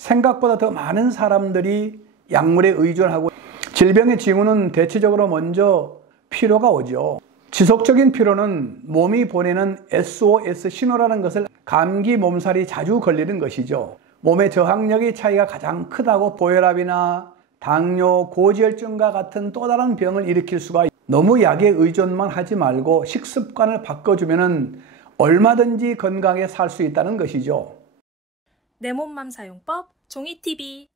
생각보다 더 많은 사람들이 약물에 의존하고 질병의 징후는 대체적으로 먼저 피로가 오죠. 지속적인 피로는 몸이 보내는 SOS 신호라는 것을 감기 몸살이 자주 걸리는 것이죠. 몸의 저항력의 차이가 가장 크다고 고혈압이나 당뇨, 고지혈증과 같은 또 다른 병을 일으킬 수가 있습니다. 너무 약에 의존만 하지 말고 식습관을 바꿔주면 얼마든지 건강하게 살 수 있다는 것이죠. 내 몸맘 사용법 종이TV.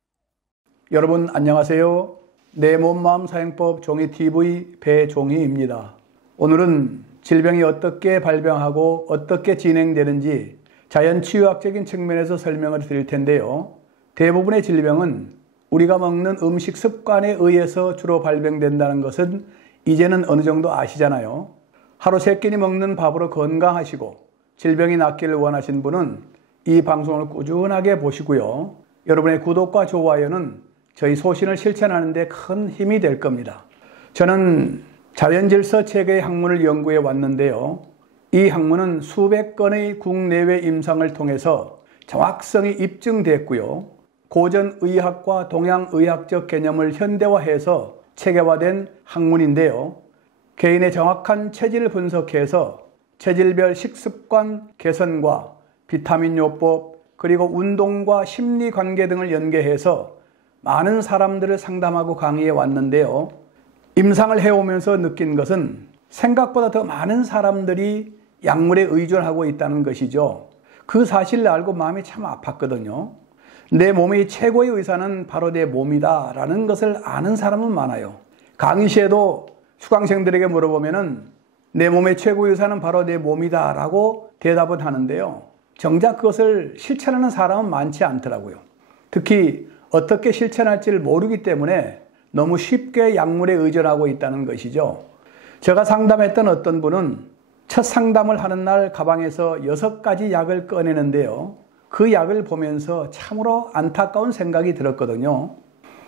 여러분 안녕하세요. 내 몸맘 사용법 종이TV 배종희입니다. 오늘은 질병이 어떻게 발병하고 어떻게 진행되는지 자연치유학적인 측면에서 설명을 드릴 텐데요. 대부분의 질병은 우리가 먹는 음식 습관에 의해서 주로 발병된다는 것은 이제는 어느 정도 아시잖아요. 하루 3끼니 먹는 밥으로 건강하시고 질병이 낫기를 원하신 분은 이 방송을 꾸준하게 보시고요. 여러분의 구독과 좋아요는 저희 소신을 실천하는 데 큰 힘이 될 겁니다. 저는 자연질서 체계의 학문을 연구해 왔는데요. 이 학문은 수백 건의 국내외 임상을 통해서 정확성이 입증됐고요. 고전의학과 동양의학적 개념을 현대화해서 체계화된 학문인데요. 개인의 정확한 체질을 분석해서 체질별 식습관 개선과 비타민 요법 그리고 운동과 심리관계 등을 연계해서 많은 사람들을 상담하고 강의해 왔는데요. 임상을 해오면서 느낀 것은 생각보다 더 많은 사람들이 약물에 의존하고 있다는 것이죠. 그 사실을 알고 마음이 참 아팠거든요. 내 몸의 최고의 의사는 바로 내 몸이다 라는 것을 아는 사람은 많아요. 강의 시에도 수강생들에게 물어보면은 내 몸의 최고의 의사는 바로 내 몸이다 라고 대답은 하는데요. 정작 그것을 실천하는 사람은 많지 않더라고요. 특히 어떻게 실천할지를 모르기 때문에 너무 쉽게 약물에 의존하고 있다는 것이죠. 제가 상담했던 어떤 분은 첫 상담을 하는 날 가방에서 6가지 약을 꺼내는데요. 그 약을 보면서 참으로 안타까운 생각이 들었거든요.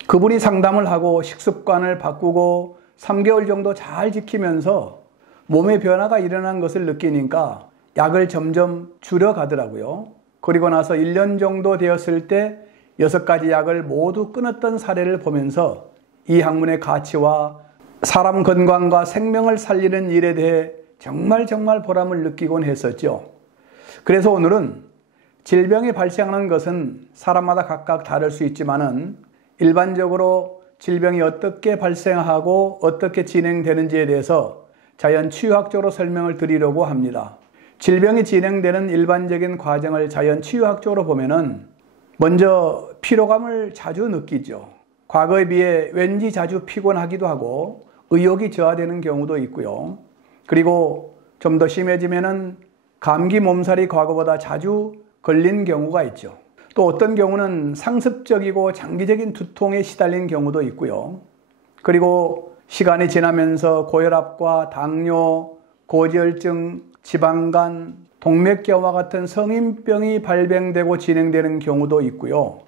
그분이 상담을 하고 식습관을 바꾸고 3개월 정도 잘 지키면서 몸의 변화가 일어난 것을 느끼니까 약을 점점 줄여가더라고요. 그리고 나서 1년 정도 되었을 때 6가지 약을 모두 끊었던 사례를 보면서 이 학문의 가치와 사람 건강과 생명을 살리는 일에 대해 정말 보람을 느끼곤 했었죠. 그래서 오늘은 질병이 발생하는 것은 사람마다 각각 다를 수 있지만은 일반적으로 질병이 어떻게 발생하고 어떻게 진행되는지에 대해서 자연치유학적으로 설명을 드리려고 합니다. 질병이 진행되는 일반적인 과정을 자연치유학적으로 보면은 먼저 피로감을 자주 느끼죠. 과거에 비해 왠지 자주 피곤하기도 하고 의욕이 저하되는 경우도 있고요. 그리고 좀 더 심해지면은 감기 몸살이 과거보다 자주 걸린 경우가 있죠. 또 어떤 경우는 상습적이고 장기적인 두통에 시달린 경우도 있고요. 그리고 시간이 지나면서 고혈압과 당뇨, 고지혈증, 지방간, 동맥경화 같은 성인병이 발병되고 진행되는 경우도 있고요.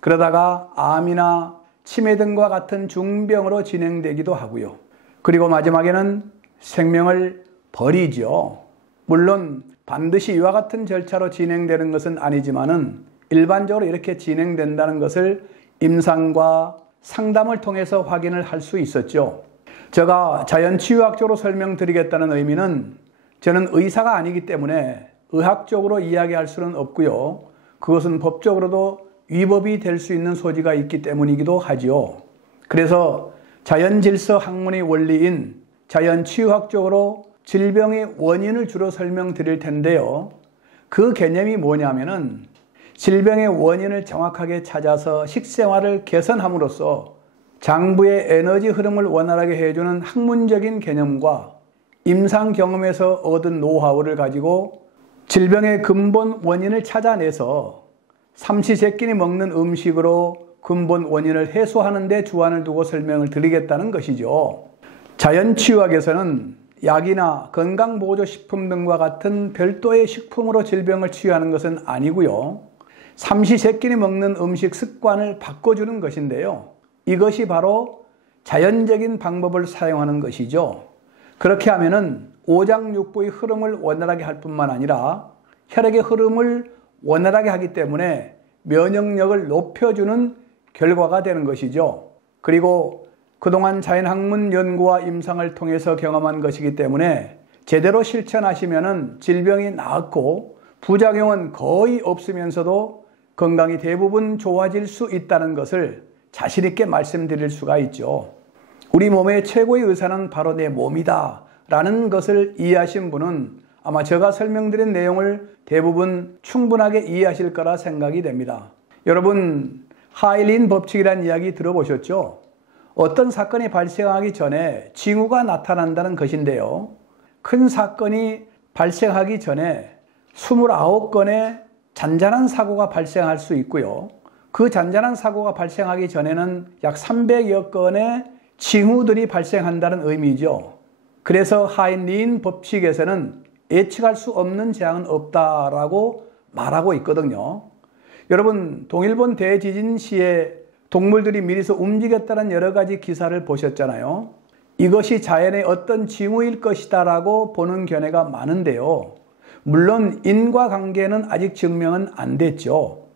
그러다가 암이나 치매 등과 같은 중병으로 진행되기도 하고요. 그리고 마지막에는 생명을 버리죠. 물론 반드시 이와 같은 절차로 진행되는 것은 아니지만은 일반적으로 이렇게 진행된다는 것을 임상과 상담을 통해서 확인을 할 수 있었죠. 제가 자연치유학적으로 설명드리겠다는 의미는 저는 의사가 아니기 때문에 의학적으로 이야기할 수는 없고요. 그것은 법적으로도 위법이 될 수 있는 소지가 있기 때문이기도 하지요. 그래서 자연질서 학문의 원리인 자연치유학적으로 질병의 원인을 주로 설명드릴 텐데요. 그 개념이 뭐냐면은 질병의 원인을 정확하게 찾아서 식생활을 개선함으로써 장부의 에너지 흐름을 원활하게 해주는 학문적인 개념과 임상 경험에서 얻은 노하우를 가지고 질병의 근본 원인을 찾아내서 삼시세끼니 먹는 음식으로 근본 원인을 해소하는 데 주안을 두고 설명을 드리겠다는 것이죠. 자연치유학에서는 약이나 건강보조식품 등과 같은 별도의 식품으로 질병을 치유하는 것은 아니고요. 삼시세끼니 먹는 음식 습관을 바꿔주는 것인데요. 이것이 바로 자연적인 방법을 사용하는 것이죠. 그렇게 하면은 오장육부의 흐름을 원활하게 할 뿐만 아니라 혈액의 흐름을 원활하게 하기 때문에 면역력을 높여주는 결과가 되는 것이죠. 그리고 그동안 자연학문 연구와 임상을 통해서 경험한 것이기 때문에 제대로 실천하시면 질병이 나았고 부작용은 거의 없으면서도 건강이 대부분 좋아질 수 있다는 것을 자신 있게 말씀드릴 수가 있죠. 우리 몸의 최고의 의사는 바로 내 몸이다 라는 것을 이해하신 분은 아마 제가 설명드린 내용을 대부분 충분하게 이해하실 거라 생각이 됩니다. 여러분, 하일린 법칙이라는 이야기 들어보셨죠? 어떤 사건이 발생하기 전에 징후가 나타난다는 것인데요. 큰 사건이 발생하기 전에 29건의 잔잔한 사고가 발생할 수 있고요. 그 잔잔한 사고가 발생하기 전에는 약 300여 건의 징후들이 발생한다는 의미죠. 그래서 하일린 법칙에서는 예측할 수 없는 재앙은 없다라고 말하고 있거든요. 여러분, 동일본 대지진 시에 동물들이 미리서 움직였다는 여러 가지 기사를 보셨잖아요. 이것이 자연의 어떤 징후일 것이다라고 보는 견해가 많은데요. 물론 인과관계는 아직 증명은 안 됐죠.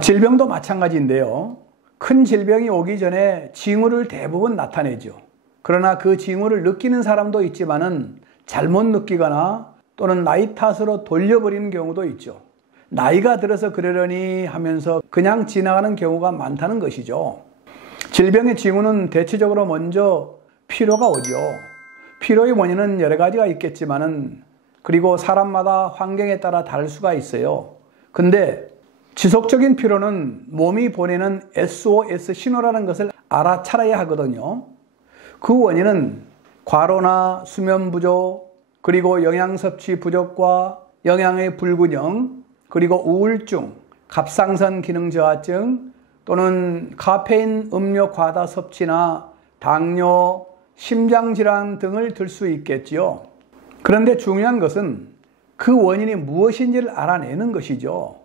질병도 마찬가지인데요. 큰 질병이 오기 전에 징후를 대부분 나타내죠. 그러나 그 징후를 느끼는 사람도 있지만은 잘못 느끼거나 또는 나이 탓으로 돌려버리는 경우도 있죠. 나이가 들어서 그러려니 하면서 그냥 지나가는 경우가 많다는 것이죠. 질병의 징후는 대체적으로 먼저 피로가 오죠. 피로의 원인은 여러 가지가 있겠지만은 그리고 사람마다 환경에 따라 다를 수가 있어요. 근데 지속적인 피로는 몸이 보내는 SOS 신호라는 것을 알아차려야 하거든요. 그 원인은 과로나 수면 부족, 그리고 영양 섭취 부족과 영양의 불균형, 그리고 우울증, 갑상선 기능 저하증 또는 카페인 음료 과다 섭취나 당뇨, 심장질환 등을 들 수 있겠지요. 그런데 중요한 것은 그 원인이 무엇인지를 알아내는 것이죠.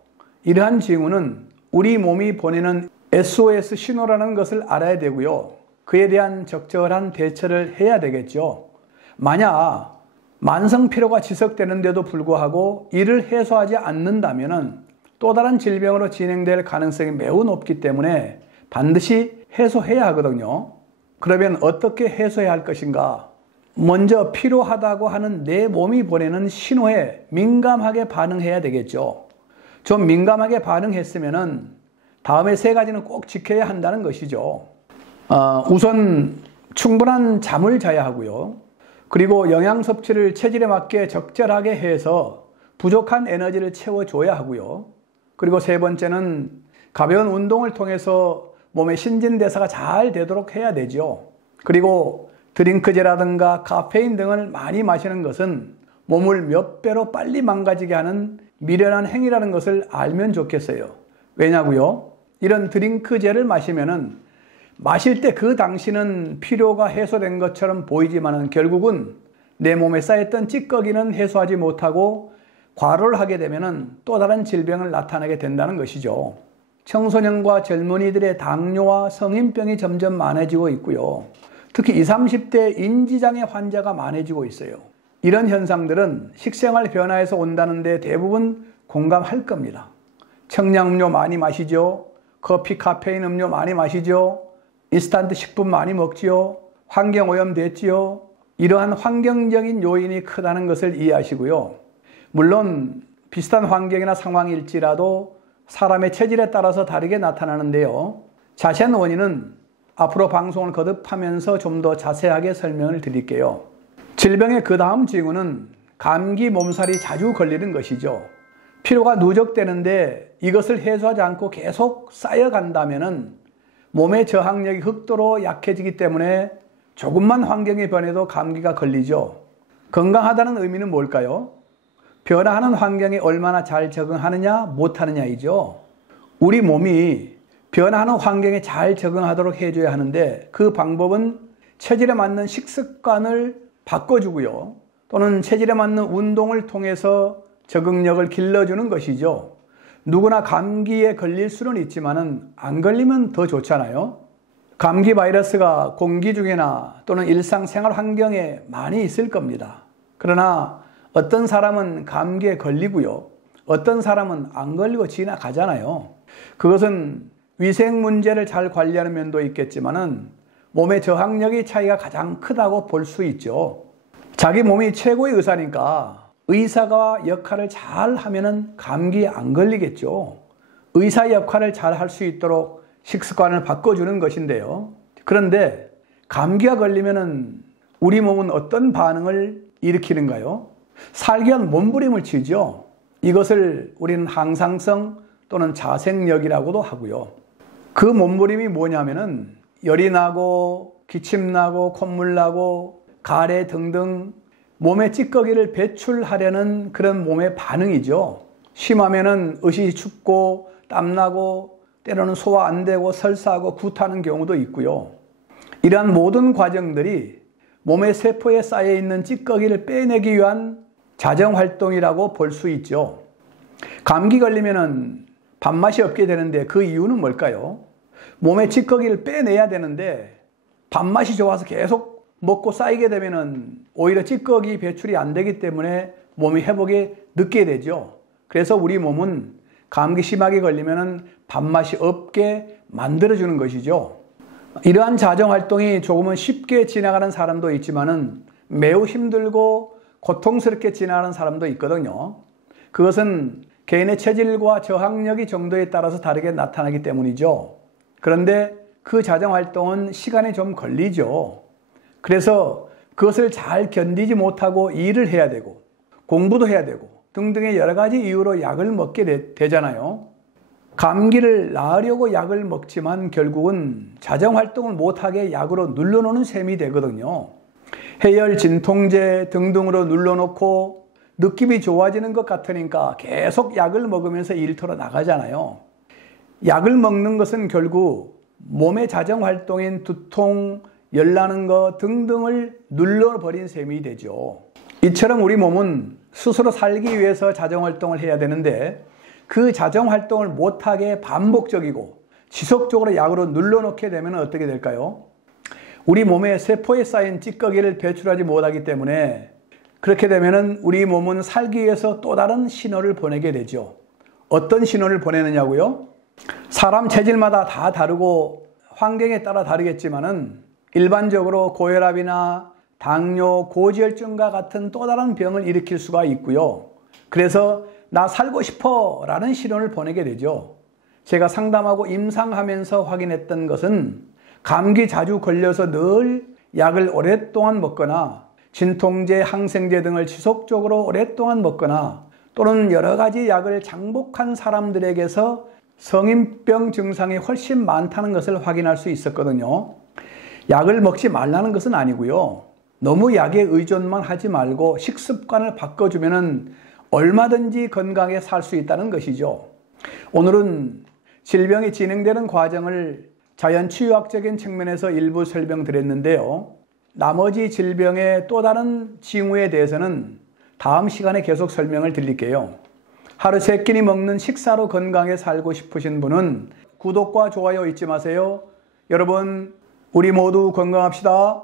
이러한 징후는 우리 몸이 보내는 SOS 신호라는 것을 알아야 되고요. 그에 대한 적절한 대처를 해야 되겠죠. 만약 만성 피로가 지속되는데도 불구하고 이를 해소하지 않는다면 또 다른 질병으로 진행될 가능성이 매우 높기 때문에 반드시 해소해야 하거든요. 그러면 어떻게 해소해야 할 것인가? 먼저 피로하다고 하는 내 몸이 보내는 신호에 민감하게 반응해야 되겠죠. 좀 민감하게 반응했으면 다음에 세 가지는 꼭 지켜야 한다는 것이죠. 우선 충분한 잠을 자야 하고요. 그리고 영양 섭취를 체질에 맞게 적절하게 해서 부족한 에너지를 채워줘야 하고요. 그리고 세 번째는 가벼운 운동을 통해서 몸의 신진대사가 잘 되도록 해야 되죠. 그리고 드링크제라든가 카페인 등을 많이 마시는 것은 몸을 몇 배로 빨리 망가지게 하는 미련한 행위라는 것을 알면 좋겠어요. 왜냐고요? 이런 드링크제를 마시면은 마실 때 그 당시는 피로가 해소된 것처럼 보이지만은 결국은 내 몸에 쌓였던 찌꺼기는 해소하지 못하고 과로를 하게 되면은 또 다른 질병을 나타내게 된다는 것이죠. 청소년과 젊은이들의 당뇨와 성인병이 점점 많아지고 있고요. 특히 20, 30대 인지장애 환자가 많아지고 있어요. 이런 현상들은 식생활 변화에서 온다는데 대부분 공감할 겁니다. 청량음료 많이 마시죠. 커피, 카페인 음료 많이 마시죠. 인스턴트 식품 많이 먹지요. 환경오염 됐지요. 이러한 환경적인 요인이 크다는 것을 이해하시고요. 물론 비슷한 환경이나 상황일지라도 사람의 체질에 따라서 다르게 나타나는데요. 자세한 원인은 앞으로 방송을 거듭하면서 좀 더 자세하게 설명을 드릴게요. 질병의 그 다음 징후는 감기 몸살이 자주 걸리는 것이죠. 피로가 누적되는데 이것을 해소하지 않고 계속 쌓여간다면 몸의 저항력이 극도로 약해지기 때문에 조금만 환경이 변해도 감기가 걸리죠. 건강하다는 의미는 뭘까요? 변화하는 환경에 얼마나 잘 적응하느냐 못하느냐이죠. 우리 몸이 변화하는 환경에 잘 적응하도록 해줘야 하는데 그 방법은 체질에 맞는 식습관을 바꿔주고요. 또는 체질에 맞는 운동을 통해서 적응력을 길러주는 것이죠. 누구나 감기에 걸릴 수는 있지만 안 걸리면 더 좋잖아요. 감기 바이러스가 공기 중이나 또는 일상생활 환경에 많이 있을 겁니다. 그러나 어떤 사람은 감기에 걸리고요. 어떤 사람은 안 걸리고 지나가잖아요. 그것은 위생 문제를 잘 관리하는 면도 있겠지만은 몸의 저항력의 차이가 가장 크다고 볼 수 있죠. 자기 몸이 최고의 의사니까 의사가 역할을 잘 하면은 감기에 안 걸리겠죠. 의사 역할을 잘 할 수 있도록 식습관을 바꿔주는 것인데요. 그런데 감기가 걸리면은 우리 몸은 어떤 반응을 일으키는가요? 살기 위한 몸부림을 치죠. 이것을 우리는 항상성 또는 자생력이라고도 하고요. 그 몸부림이 뭐냐면은 열이 나고 기침 나고 콧물 나고 가래 등등 몸의 찌꺼기를 배출하려는 그런 몸의 반응이죠. 심하면은 의식이 춥고 땀나고 때로는 소화 안 되고 설사하고 구토하는 경우도 있고요. 이러한 모든 과정들이 몸의 세포에 쌓여 있는 찌꺼기를 빼내기 위한 자정활동이라고 볼 수 있죠. 감기 걸리면은 밥맛이 없게 되는데 그 이유는 뭘까요? 몸의 찌꺼기를 빼내야 되는데 밥맛이 좋아서 계속 먹고 쌓이게 되면은 오히려 찌꺼기 배출이 안 되기 때문에 몸이 회복이 늦게 되죠. 그래서 우리 몸은 감기 심하게 걸리면은 밥맛이 없게 만들어주는 것이죠. 이러한 자정활동이 조금은 쉽게 지나가는 사람도 있지만은 매우 힘들고 고통스럽게 지나가는 사람도 있거든요. 그것은 개인의 체질과 저항력의 정도에 따라서 다르게 나타나기 때문이죠. 그런데 그 자정활동은 시간이 좀 걸리죠. 그래서 그것을 잘 견디지 못하고 일을 해야 되고 공부도 해야 되고 등등의 여러 가지 이유로 약을 먹게 되잖아요. 감기를 나으려고 약을 먹지만 결국은 자정활동을 못하게 약으로 눌러놓는 셈이 되거든요. 해열, 진통제 등등으로 눌러놓고 느낌이 좋아지는 것 같으니까 계속 약을 먹으면서 일터로 나가잖아요. 약을 먹는 것은 결국 몸의 자정활동인 두통, 열나는 것 등등을 눌러버린 셈이 되죠. 이처럼 우리 몸은 스스로 살기 위해서 자정활동을 해야 되는데 그 자정활동을 못하게 반복적이고 지속적으로 약으로 눌러놓게 되면 어떻게 될까요? 우리 몸의 세포에 쌓인 찌꺼기를 배출하지 못하기 때문에 그렇게 되면 우리 몸은 살기 위해서 또 다른 신호를 보내게 되죠. 어떤 신호를 보내느냐고요? 사람 체질마다 다 다르고 환경에 따라 다르겠지만은 일반적으로 고혈압이나 당뇨, 고지혈증과 같은 또 다른 병을 일으킬 수가 있고요. 그래서 나 살고 싶어 라는 신호를 보내게 되죠. 제가 상담하고 임상하면서 확인했던 것은 감기 자주 걸려서 늘 약을 오랫동안 먹거나 진통제, 항생제 등을 지속적으로 오랫동안 먹거나 또는 여러 가지 약을 장복한 사람들에게서 성인병 증상이 훨씬 많다는 것을 확인할 수 있었거든요. 약을 먹지 말라는 것은 아니고요. 너무 약에 의존만 하지 말고 식습관을 바꿔주면 얼마든지 건강하게 살 수 있다는 것이죠. 오늘은 질병이 진행되는 과정을 자연치유학적인 측면에서 일부 설명드렸는데요. 나머지 질병의 또 다른 징후에 대해서는 다음 시간에 계속 설명을 드릴게요. 하루 3끼니 먹는 식사로 건강하게 살고 싶으신 분은 구독과 좋아요 잊지 마세요. 여러분, 우리 모두 건강합시다.